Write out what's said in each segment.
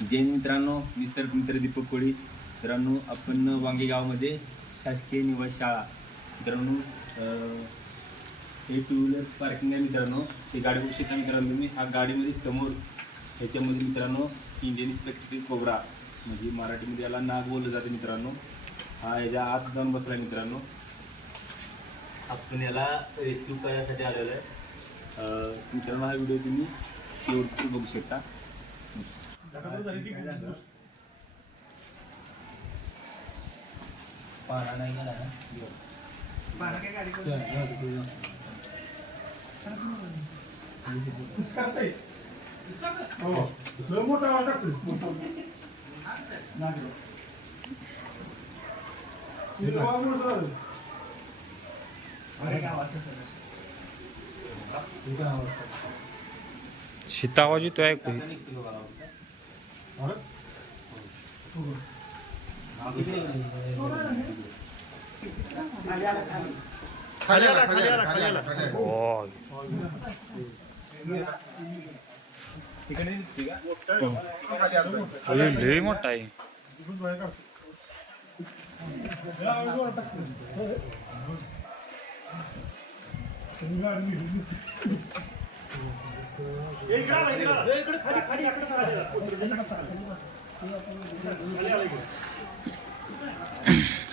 जैन मित्रांनो निसर्ग मित्र दीपक कोळी. मित्रांनो आपण वांगी गावामध्ये शासकीय निवास शाळा. मित्रांनो हे टू व्हीलर पार्किंग आहे मित्रांनो. हे गाडी बघू शकता मित्रांनो तुम्ही. हा गाडीमध्ये समोर ह्याच्यामध्ये मित्रांनो इंडियन इन्स्पेक्टर कोबरा म्हणजे मराठीमध्ये याला नाग बोललं जातं मित्रांनो. हा याच्या आत जाऊन बसला आहे मित्रांनो. आपण याला रेस्क्यू करण्यासाठी आलेलो आहे. मित्रांनो हा व्हिडिओ तुम्ही शेवट बघू शकता. पारा नाही गेला ना शीता आवाज येतो ऐकू खाली आला खाली आला खाली आला खाली आला. ओ खाली आला.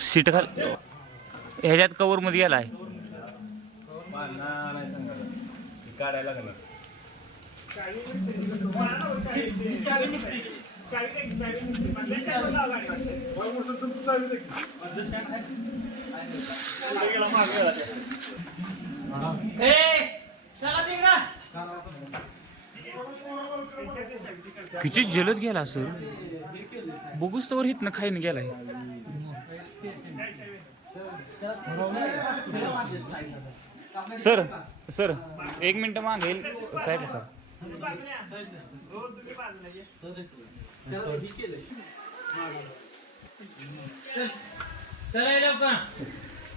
सीट खाल ह्याच्यात कवर मध्ये गेला आहे काढायला किती जलद गेला सर? बघूच तर हितनं खाईन गेलाय. सर सर एक मिनिट मागेल साहेब सर.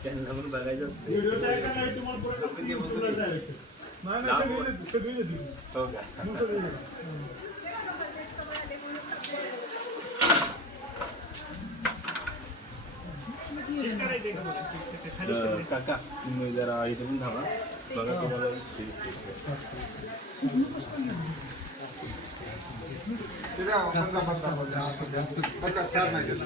त्यांना पण बघायचं असतं. हो का? तर काका तुम्ही जरा इथे पण थांबा बघा तुम्हाला ते द्या, बंदा, बंदा, बंदा. बंदा, चार नाही देत.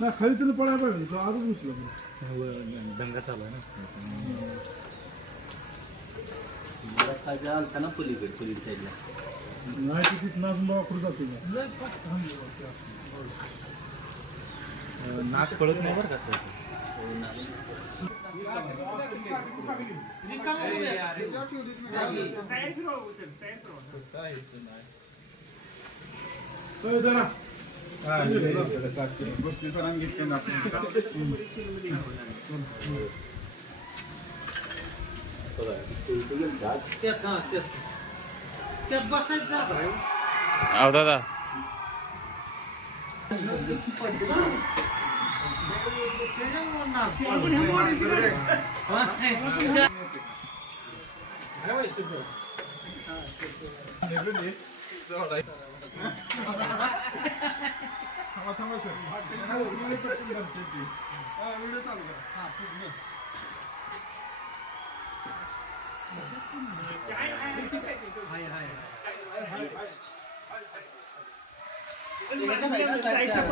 ना खाली त्याला पडायला पाहिजे तो आजच घुसला दंगा चालू आहे ना. खायचा आलता ना पलीकडे पलीकडे साईडला. नाही तिथं अजून वापरू जातो नाक कळत नाही बरं का तर जरा बसली तर आणि घेतली ना आपण. अहो दादा थांबा, थांबा, सर. पटकन धरते ती. व्हिडिओ चालू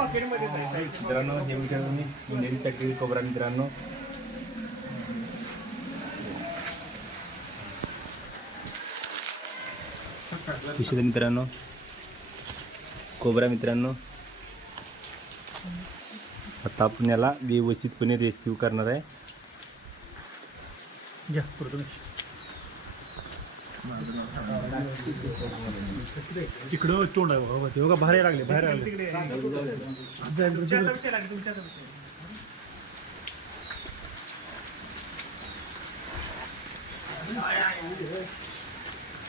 मित्रांनो हे मित्रांनो इंडियन फॅक्टरी कोबरा मित्रांनो मित्रांनो कोबरा मित्रांनो आता अपन ये व्यवस्थितपने रेस्क्यू करना है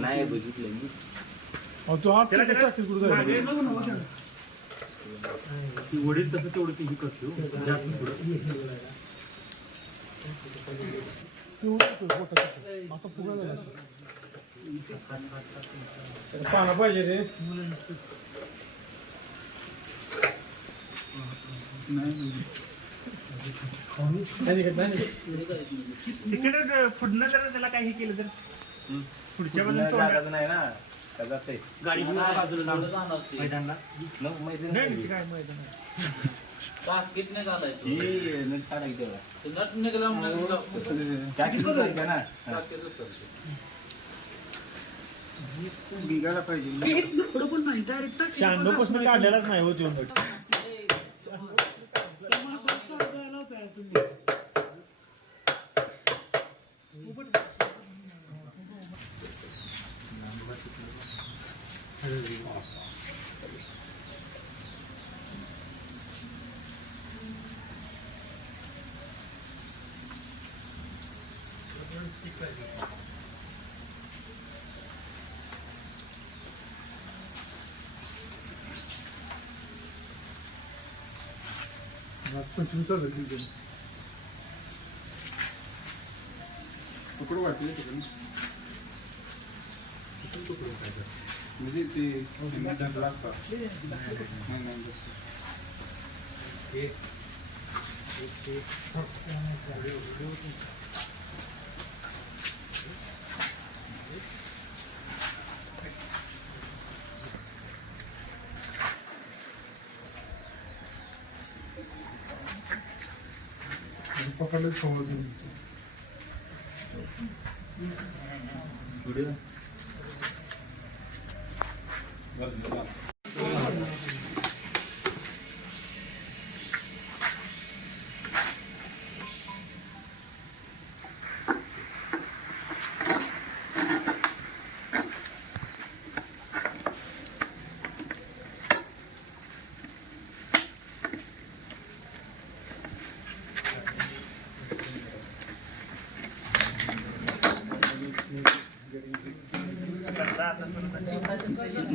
नाही बघितलं मी. तो कुठं बघू ना वशाला. वडील तसं तेवढं ते ही करतो जास्त पुढं. पाहा पाहिजे रे. तिकडे फुडणं जर त्याला काही केलं तर. पुढच्या बाजूला नाही ना घेऊन बाजूला लावलं. मैदानला. नाही नाही. ते काय मैदान आहे. ही नट काढायची तेवढा. निघाला टाकीतच आहे का ना? हा. पाहिजे. पुढं पण नाही डायरेक्ट शहाण्णवपासून नाही होत येऊन तुकडं वाटले तिकडे म्हणजे ते त्यांनी टाकलं असतं. नाही, नाही, बस. पकडलं सोडून पुढे.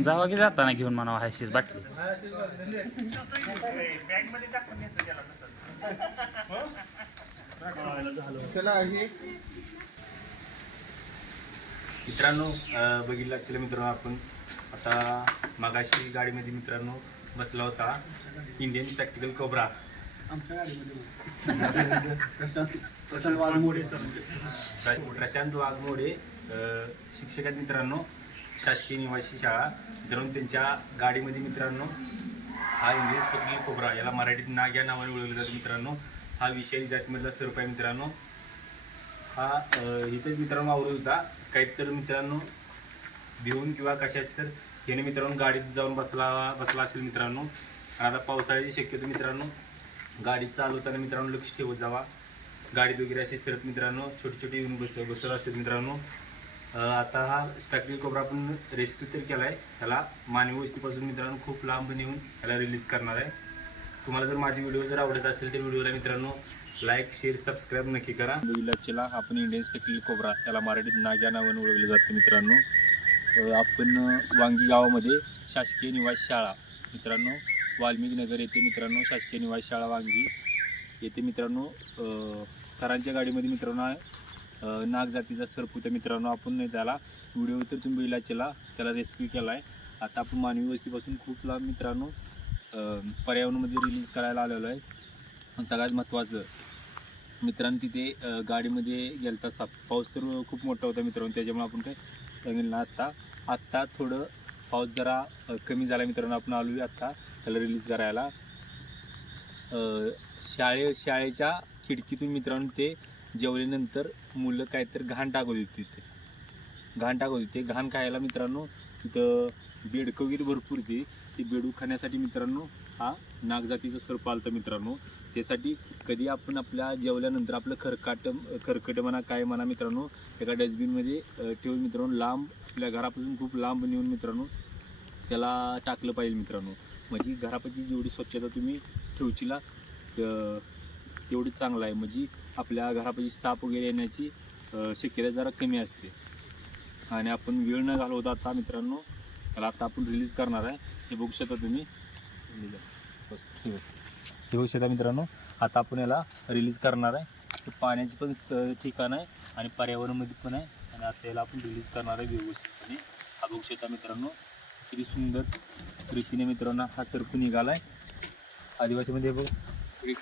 जावा की जाताना घेऊन म्हणा हायशीर बाटली. हे. मित्रांनो बघितलं ॲक्च्युली मित्रांनो आपण. आता मागाशी गाडीमध्ये मित्रांनो बसला होता. Indian practical cobra Prashant Waghmode. Prashant Waghmode. अं, शिक्षक आहेत मित्रांनो. शासकीय निवासी शाळा धरून त्यांच्या गाडीमध्ये मित्रांनो हा इंग्लिश प्रॅक्टिकल खोबरा याला मराठीत नाग या नावाने ओळखलं जातं मित्रांनो. हा विषय जातीमधला सर्प आहे मित्रांनो. हा इथेच मित्रांनो आवडत होता. काहीतरी मित्रांनो भिवून किंवा कशाच तर याने मित्रांनो गाडीत जाऊन बसला बसला असेल मित्रांनो. आता पावसाळ्याची शक्यतो मित्रांनो गाडी चालवताना मित्रांनो लक्ष ठेवत जावा. गाडीत वगैरे असे सरत मित्रांनो छोटी छोटी येऊन बस बसत असेल मित्रांनो. आता हा स्पॅक्टिकल कोबरा आपण रेस्क्यू तर केला आहे त्याला मानवी वस्तीपासून मित्रांनो खूप लांब नेऊन त्याला रिलीज करणार आहे. तुम्हाला जर माझी व्हिडिओ जर आवडत असेल तर व्हिडिओला मित्रांनो लाईक शेअर सबस्क्राईब नक्की करा. विलाचेला आपण इंडियन स्पेक्टिकल कोबरा त्याला मराठीत नाग्या नावाने ओळखलं जातं मित्रांनो. आपण वांगी गावामध्ये शासकीय निवास शाळा. मित्रांनो वाल्मिकी नगर येथे मित्रांनो शासकीय निवास शाळा वांगी. येथे मित्रांनो सरांच्या गाडीमध्ये मित्रांनो नाग जातीचा सर्प होता मित्रांनो आपण नाही त्याला व्हिडिओ तर तुम्ही बघितला त्याला रेस्क्यू केला आहे आता आपण मानवी वस्तीपासून खूप लांब मित्रांनो पर्यावरणामध्ये रिलीज करायला आलेलो आहे. सगळ्यात महत्त्वाचं मित्रांनो तिथे गाडीमध्ये गेलता साप. पाऊस तर खूप मोठा होता मित्रांनो त्याच्यामुळे आपण काय सांगेल ना आत्ता आत्ता थोडं पाऊस जरा कमी झाला मित्रांनो आपण आलो आत्ता त्याला रिलीज करायला. शाळे शाळेच्या खिडकीतून मित्रांनो ते जेवल्यानंतर मुलं काहीतरी घाण टाकत होती तिथे. घाण टाकत देते घाण खायला मित्रांनो तिथं बेडकं वगैरे भरपूर ती ते बेडू खाण्यासाठी मित्रांनो हा नागजातीचा सर्प आलता मित्रांनो. त्यासाठी कधी आपण आपल्या जेवल्यानंतर आपलं खरकाट खरकट म्हणा काय म्हणा मित्रांनो एका डस्टबिनमध्ये ठेवून मित्रांनो लांब आपल्या घरापासून खूप लांब नेऊन मित्रांनो त्याला टाकलं पाहिजे मित्रांनो. म्हणजे घरापाशी जेवढी स्वच्छता तुम्ही ठेवशीला तेवढी चांगलं आहे. म्हणजे आपल्या घरापाशी साप वगैरे येण्याची शक्यता जरा कमी असते. आणि आपण वेळ न घालवता आता मित्रांनो त्याला आता आपण रिलीज करणार आहे. हे बघू शकता तुम्ही. बस हे बघ. हे बघू शकता मित्रांनो आता आपण याला रिलीज करणार आहे. पाण्याची पण ठिकाण आहे आणि पर्यावरणामध्ये पण आहे. आणि आता याला आपण रिलीज करणार आहे व्यवस्थितपणे. हा बघू शकता मित्रांनो किती सुंदर रीतीने मित्रांनो हा सरकू निघाला आहे आदिवासीमध्ये बघ. एक